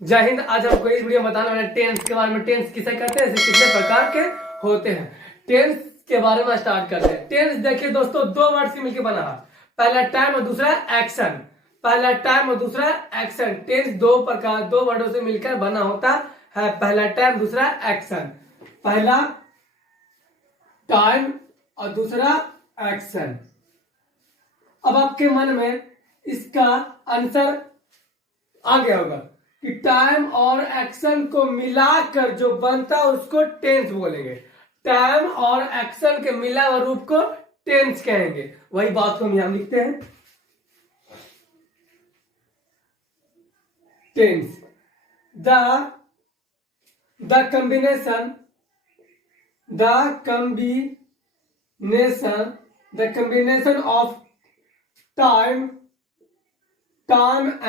जय हिंद। आज हमको इस वीडियो में बताने वाले टेंस के बारे में। टेंस किसे कहते हैं, इसे कितने प्रकार के होते हैं। टेंस के बारे में स्टार्ट करते हैं। टेंस देखिए दोस्तों, दो वर्ड से मिलकर बना है। पहला टाइम और दूसरा एक्शन। पहला टाइम और दूसरा एक्शन। टेंस दो वर्डों से मिलकर बना होता है। पहला टाइम, दूसरा एक्शन। पहला टाइम और दूसरा एक्शन। अब आपके मन में इसका आंसर आ गया होगा कि टाइम और एक्शन को मिलाकर जो बनता है उसको टेंस बोलेंगे। टाइम और एक्शन के मिला हुआ रूप को टेंस कहेंगे। वही बात को हम यहां लिखते हैं। Tense the combination of time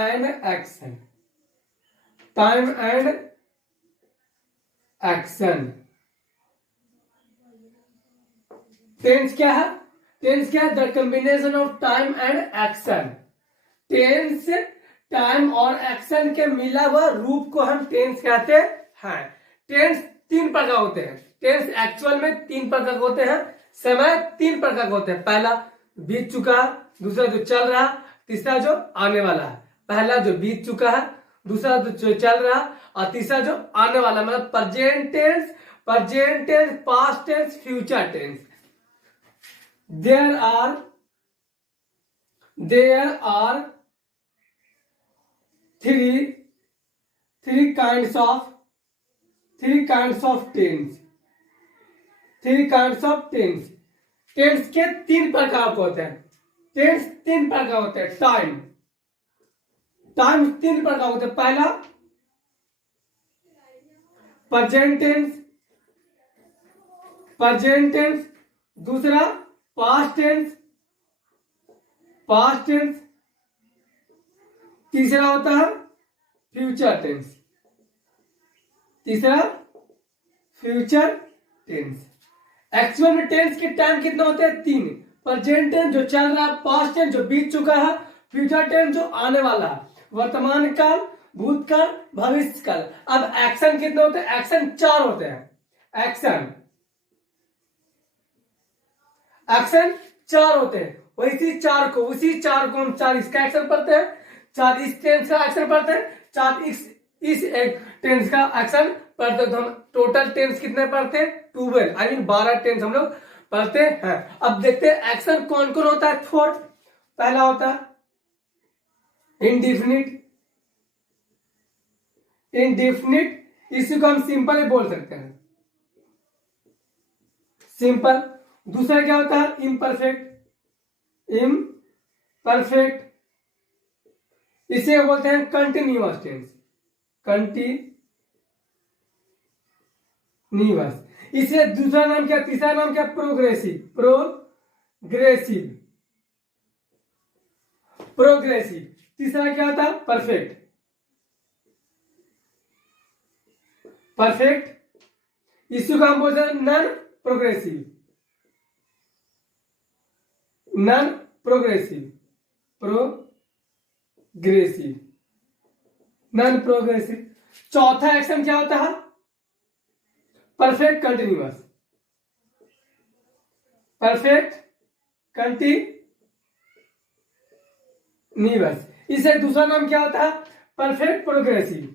and action। Time and action. Tense क्या है? टेंस क्या है? The combination of time and action. Tense time और एक्शन के मिला हुआ रूप को हम टेंस कहते हैं। टेंस तीन प्रकार होते हैं। टेंस एक्चुअल में तीन प्रकार होते हैं। समय तीन प्रकार होते हैं। पहला बीत चुका, दूसरा जो चल रहा, तीसरा जो आने वाला है। पहला जो बीत चुका है, दूसरा जो चल रहा, और तीसरा जो आने वाला। मतलब present tense, past tense, future tense. There are three kinds of tense. Tense के तीन प्रकार होते हैं। टेंस तीन प्रकार होते हैं। टाइम तीन प्रकार होते हैं। पहला प्रेजेंट टेंस, दूसरा पास्ट टेंस, तीसरा होता है फ्यूचर टेंस। एक्चुअल में टेंस के टाइम कितने होते हैं? तीन। प्रेजेंट टेंस जो चल रहा है, पास्ट टेंस जो बीत चुका है, फ्यूचर टेंस जो आने वाला है, वर्तमान काल, भूतकाल, भविष्य काल। अब एक्शन कितने होते हैं? एक्शन चार होते हैं। एक्शन चार होते हैं। उसी चार को हम चार इसका एक्शन पढ़ते हैं, चार इस टेंस का एक्शन पढ़ते हैं, चार इस टेंस का एक्शन पढ़ते हैं। तो हम टोटल टेंस कितने पढ़ते हैं? 12 टेंस हम लोग पढ़ते हैं। अब देखते हैं एक्शन कौन कौन होता है। फोर्थ पहला होता है इंडिफिनिट। इसी को हम सिंपल ही बोल सकते हैं, सिंपल। दूसरा क्या होता है? इम्परफेक्ट। इसे बोलते हैं कंटिन्यूअस टेंस। इसे दूसरा नाम क्या, तीसरा नाम क्या? प्रोग्रेसिव। तीसरा क्या होता है? परफेक्ट। इसी को हम बोलते हैं नॉन प्रोग्रेसिव। चौथा एक्शन क्या होता है? Perfect continuous. इसे दूसरा नाम क्या होता है? Perfect progressive.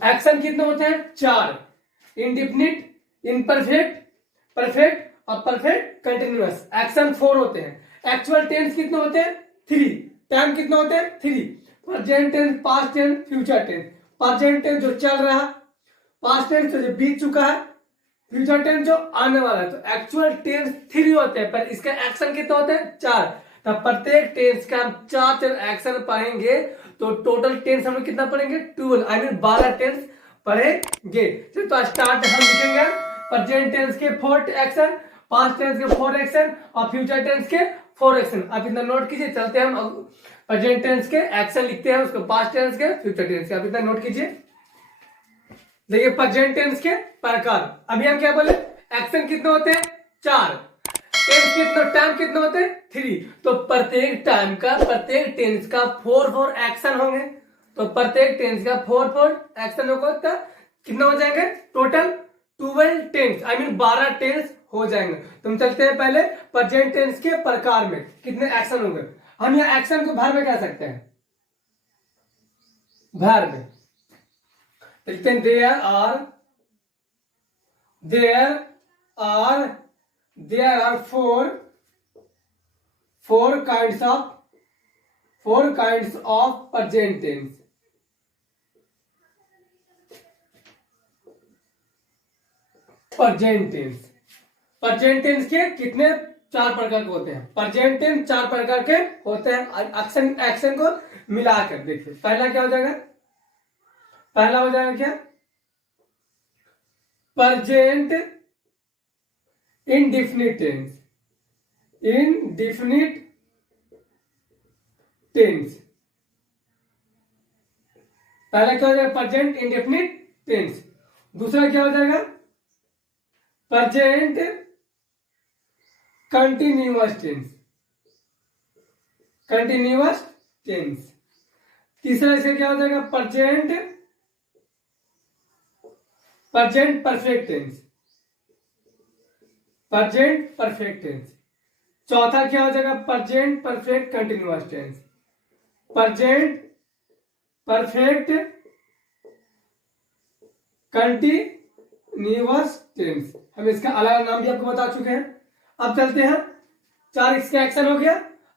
एक्शन कितने होते हैं? चार। इंडिफिनिट, इम्परफेक्ट, परफेक्ट और परफेक्ट कंटिन्यूअस। एक्शन 4 होते हैं। एक्चुअल टेंस कितने होते हैं? 3। टाइम कितने होते हैं? 3। Present tense, past tense, future tense. Present tense जो चल रहा, पास्ट टेंस जो बीत चुका है, फ्यूचर टेंस जो आने वाला है। तो एक्चुअल टेंस 3 होते हैं, पर इसका एक्शन कितने होते हैं? 4। तो प्रत्येक टेंस का हम 4 एक्शन पढ़ेंगे, तो टोटल टेंस हम लोग कितना पढ़ेंगे? 12 टेंस पढ़ेंगे। तो स्टार्ट हम लिखेंगे प्रेजेंट टेंस के 4 एक्शन, पास्ट टेंस के 4 एक्शन और फ्यूचर टेंस के 4 एक्शन। आप इतना नोट कीजिए। चलते हैं हम प्रेजेंट टेंस के एक्शन लिखते हैं, उसको पास्ट टेंस के, फ्यूचर टेंस के। आप इतना नोट कीजिए। देखिए प्रेजेंट टेंस के प्रकार, अभी हम क्या बोले, एक्शन कितने होते हैं 4, टेंस कितने, टाइम कितने होते हैं 3, तो प्रत्येक टाइम का, प्रत्येक टेंस का 4 एक्शन होंगे, तो प्रत्येक टेंस का 4 एक्शन होगा, तो कितने हो जाएंगे total 12 tense, I mean 12 tense हो जाएंगे। तुम चलते हैं पहले प्रेजेंट टेंस के प्रकार में कितने एक्शन होंगे। हम यहाँ एक्शन को भार में कह सकते हैं, भार में लिखते हैं there are four kinds of present tense. Present tense के कितने, 4 प्रकार के होते हैं। प्रेजेंट टेंस 4 प्रकार के होते हैं। एक्शन को मिलाकर देखिए, पहला क्या हो जाएगा, पहला हो जाएगा क्या, प्रेजेंट इंडेफिनिट टेंस। पहला क्या हो जाएगा, प्रेजेंट इंडेफिनिट टेंस। दूसरा क्या हो जाएगा, प्रेजेंट कंटिन्यूअस टेंस। तीसरा इसका क्या हो जाएगा, प्रेजेंट परफेक्ट टेंस। चौथा क्या हो जाएगा, present perfect continuous tense. Present perfect continuous tense, हम इसका अलग नाम भी आपको बता चुके हैं। अब चलते हैं, 4 इसका एक्शन हो गया।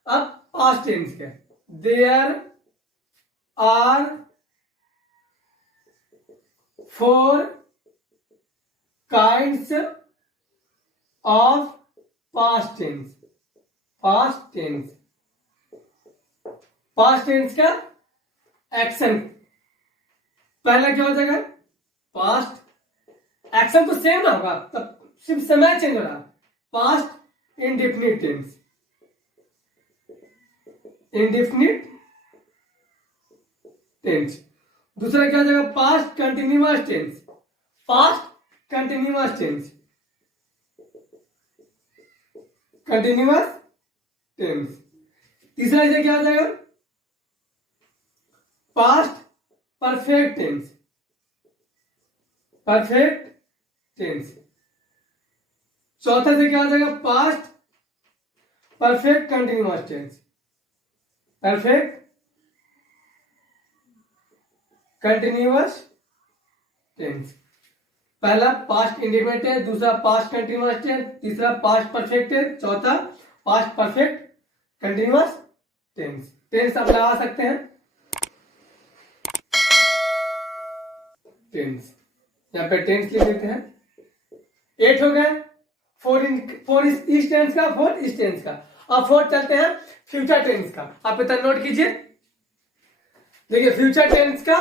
अब पास्ट टेंस के, there are 4 kinds of past tense का एक्शन, पहला क्या हो जाएगा, पास्ट, एक्शन तो सेम ना होगा, तब सिर्फ समय चेंज हो रहा, पास्ट इंडेफिनिट टेंस। दूसरा क्या हो जाएगा, पास्ट कंटिन्यूअस टेंस। तीसरा इसे क्या हो जाएगा, पास्ट परफेक्ट टेंस। चौथा से क्या हो जाएगा, पास्ट परफेक्ट कंटिन्यूअस टेंस। पहला पास्ट इंडेफिनिट टेंस, दूसरा पास्ट कंटिन्यूअस टेंस, तीसरा पास्ट परफेक्ट टेंस, चौथा पास्ट परफेक्ट कंटिन्यूअस टेंस आप लगा सकते हैं। टेंस यहाँ पे टेंस लिख देते हैं। 8 हो गए, 4 इस टेंस का, 4 इस टेंस का। अब 4 चलते हैं फ्यूचर टेंस का। आप इतना नोट कीजिए, देखिए फ्यूचर टेंस का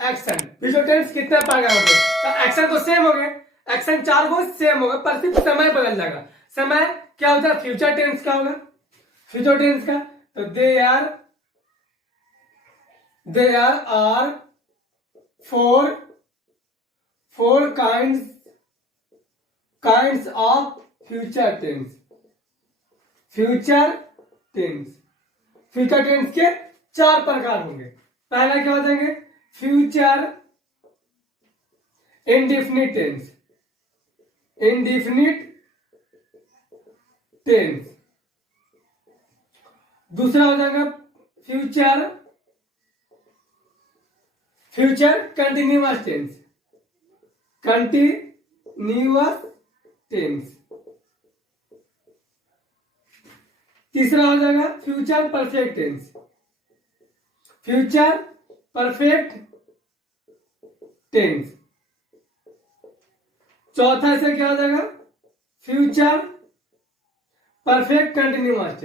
एक्शन, फ्यूचर टेंस कितने प्रकार होंगे, तो एक्शन तो सेम हो गए, एक्शन 4 को सेम होगा, पर सिर्फ समय बदल जाएगा। समय क्या होता है, फ्यूचर टेंस का होगा, फ्यूचर टेंस का, तो there are 4 kinds of future tense के 4 प्रकार होंगे। पहला क्या हो जाएंगे, फ्यूचर इंडेफिनिट टेंस। दूसरा हो जाएगा फ्यूचर कंटिन्यूअस टेंस। तीसरा हो जाएगा फ्यूचर परफेक्ट टेंस। चौथा से क्या हो जाएगा, फ्यूचर परफेक्ट कंटिन्यूअस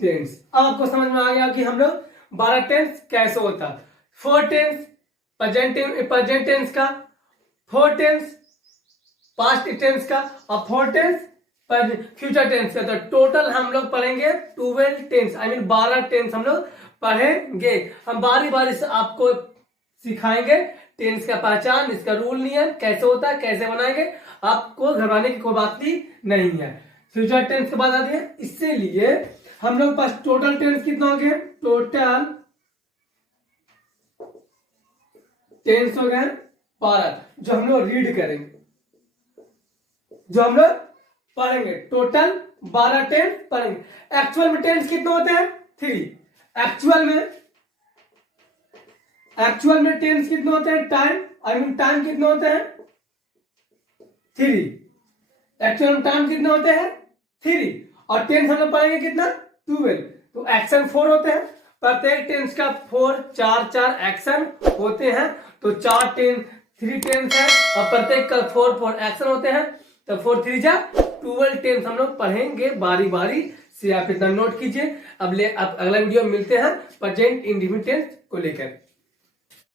टेंस। अब आपको समझ में आ गया कि हम लोग 12 टेंस कैसे होता है। 4 टेंस प्रेजेंट टेंस का, 4 टेंस पास्ट टेंस का, और 4 टेंस पर फ्यूचर टेंस का। तो टोटल हम लोग पढ़ेंगे 12 टेंस, आई मीन 12 टेंस हम लोग पढ़ेंगे। हम बारी बारी से आपको सिखाएंगे टेंस का पहचान, इसका रूल नियम कैसे होता है, कैसे बनाएंगे। आपको घबराने की कोई बात ही नहीं है। फ्यूचर टेंस के बाद आते हैं, इससे लिए हम लोग पास टोटल टेंस कितना हो गया, टोटल टेंस हो गया 12, जो हम लोग रीड करेंगे, जो हम लोग पढ़ेंगे। टोटल 12 टेंस पढ़ेंगे। एक्चुअल में टेंस कितने होते हैं, 3। एक्चुअल में टेंस कितने होते हैं, टाइम, आई मीन टाइम कितने होते हैं, 3। एक्चुअल में टाइम कितने होते हैं, 3। और टेंस हम लोग पढ़ेंगे कितना, 12। तो एक्शन 4 होते हैं। प्रत्येक टेंस का 4 एक्शन होते हैं। तो 3 टेंस है और प्रत्येक का 4 एक्शन होते हैं। तो 4 3 जा 12 टेंस हम लोग पढ़ेंगे बारी बारी से। आप इतना नोट कीजिए। अब अगला वीडियो में मिलते हैं प्रेजेंट इंडेफिनिट टेंस को लेकर।